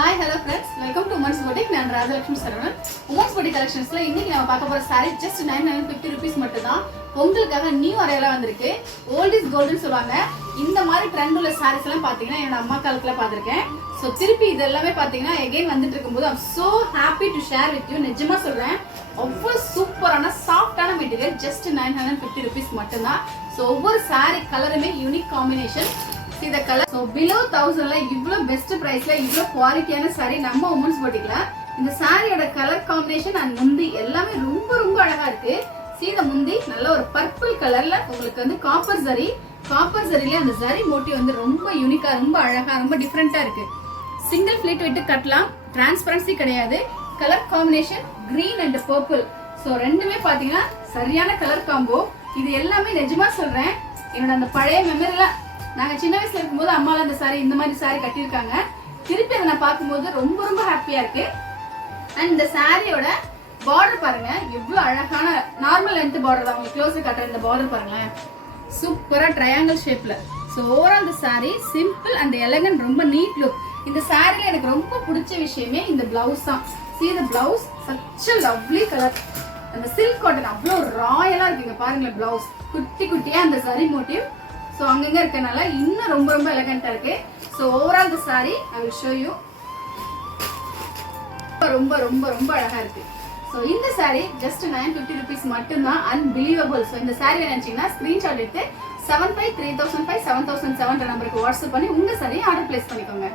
Hi, hello friends. Welcome to Women's Boutique. நான் Rajalakshmi Saravanan. Women's Boutique collectionsல இன்னைக்கு நம்ம பார்க்க போற saree just 950 rupees மட்டும் தான். பொங்கலுக்காக நியூ அரையலா வந்திருக்கு. Old is gold னு சொல்வாங்க. இந்த மாதிரி ட்ரெண்ட் உள்ள sarees எல்லாம் பாத்தீங்கன்னா என்னோட அம்மா காலத்துல பாத்திருக்கேன். சோ திருப்பி இதெல்லாம் பாத்தீங்கன்னா again வந்துட்டு இருக்கும்போது I'm so happy to share with you. நிஜமா சொல்றேன். அவ்வளவு சூப்பரான சாஃப்ட்டான மெட்டீரியல் just 950 rupees மட்டும் தான். சோ ஒவ்வொரு saree கலருமே unique combination. See the color. So below 1000 ல இவ்ளோ பெஸ்ட் பிரைஸ்ல இவ்ளோ குவாலிட்டியான saree நம்ம உமன்ஸ் போட்டிக்கல. இந்த சாரியோட கலர் காம்பினேஷன் அண்ட் முந்தி எல்லாமே ரொம்ப ரொம்ப அழகா இருக்கு. See the முந்தி நல்ல ஒரு பர்பிள் கலர்ல உங்களுக்கு வந்து காப்பர் ஜரில அந்த ஜரி மோட்டிவ் வந்து ரொம்ப யூனிக்கா ரொம்ப அழகா ரொம்ப டிஃபரெண்டா இருக்கு. சிங்கிள் ஃபிளிட் விட்டு கட்டலாம். டிரான்ஸ்பரன்சி கிடையாது. Colour combination green and purple. So ரெண்டுமே பாத்தீங்கன்னா சரியான கலர் காம்போ. இது எல்லாமே நிஜமா சொல்றேன். என்னோட அந்த பழைய மெமரில நாங்க சின்ன வயசுல இருக்கும்போது அம்மால இந்த சாரி இந்த மாதிரி சாரி கட்டியிருக்காங்க. திருப்பி அதை நான் பார்க்கும்போது ரொம்ப ரொம்ப ஹாப்பியா இருக்கு. அண்ட் இந்த சாரியோட பார்டர் பாருங்க எவ்வளவு அழகான நார்மல் லென்த் பார்டர் தான். உங்களுக்கு க்ளோஸ் கட்டுற இந்த பார்டர் பாருங்களேன் சூப்பரா ட்ரையாங்கிள் ஷேப்ல. ஸோ ஓவரால் இந்த சாரி சிம்பிள் அண்ட் எலகன்ட் ரொம்ப நீட் லுக். இந்த சாரில எனக்கு ரொம்ப பிடிச்ச விஷயமே இந்த பிளவுஸ் தான். See the blouse such a lovely color. அந்த சில்க் காட்டன் அவ்வளவு ராயலா இருக்குங்க பாருங்க. பிளவுஸ் குட்டி குட்டியா அந்த சரி மோட்டிவ். So அங்கங்க இருக்கனால இன்னும் ரொம்ப ரொம்ப எலகண்டா இருக்கு. So overall the saree I will show you. ரொம்ப ரொம்ப ரொம்ப அழகா இருக்கு. So இந்த saree just 950 rupees மட்டும் தான். Unbelievable. So இந்த saree நினைச்சீங்கன்னா ஸ்கிரீன்ஷாட் எடுத்து 753005 7007 நம்பருக்கு வாட்ஸ்அப் பண்ணி உங்க saree ஆர்டர் பிளேஸ் பண்ணிக்கோங்க.